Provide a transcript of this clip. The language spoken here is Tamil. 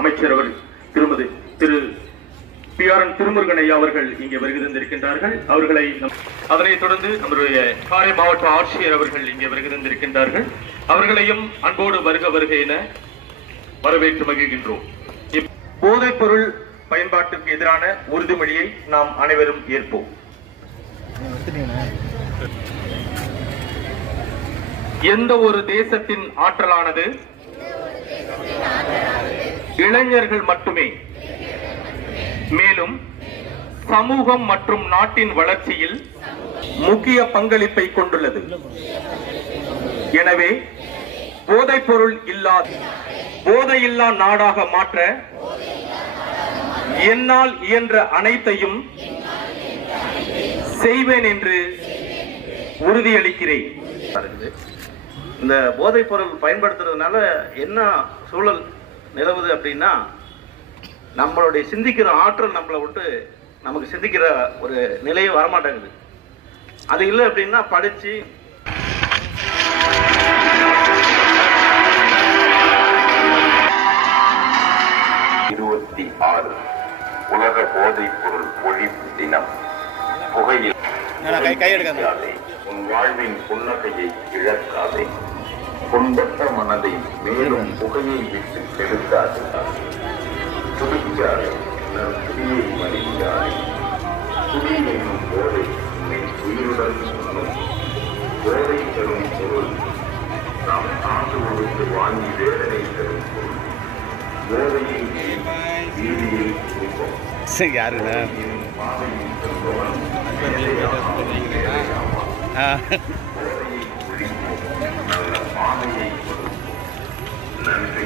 அமைச்சர் அவர் திரு PRN திருமுருகன் ஐயா அவர்கள் இங்கே வருகை தந்திருக்கின்றார்கள். அவர்களை அதனைத் தொடர்ந்து நம்முடைய காரை மாவட்ட ஆட்சியர் அவர்கள் இங்கே வருகை தந்திருக்கின்றார்கள். அவர்களையும் அன்போடு வருக என வரவேற்று மகிழ்கின்றோம். போதைப் பொருள் பயன்பாட்டுக்கு எதிரான உறுதிமொழியை நாம் அனைவரும் ஏற்போம். எந்த ஒரு தேசத்தின் ஆற்றலானது இளைஞர்கள் மட்டுமே. மேலும் சமூகம் மற்றும் நாட்டின் வளர்ச்சியில் முக்கிய பங்களிப்பை கொண்டுள்ளது. எனவே போதையில்லா நாடாக மாற்ற என்னால் இயன்ற அனைத்தையும் செய்வேன் என்று உறுதியளிக்கிறேன். இந்த போதைப் பொருள் பயன்படுத்துறதுனால என்ன சூழல் நிலவுது அப்படின்னா, நம்மளுடைய சிந்திக்கிற ஆற்றல் நம்மளை விட்டு நமக்கு சிந்திக்கிற ஒரு நிலையை வரமாட்டேங்குது. அது இல்லை அப்படின்னா படிச்சு உலக போதைப் பொருள் ஒழிப்பு தினம். புகையில் உன் வாழ்வின் புன்னகையை இழக்காதே. புண்பட்ட மனதை மேலும் புகையை விட்டு கெடுக்காது. துடிக்காதே, நம் குடியை மதிக்காதே. குடி என்னும் போதை உன்னை உயிருடன் உண்ணும். போதை தரும் பொருள் நாம் காசு கொடுத்து வாங்கி வேதனை தரும் பொருள். போதையை வீதியில் குடிப்போம். பாதையில் செல்பவன் நல்ல பாதையை கொடுப்போம். நன்றி.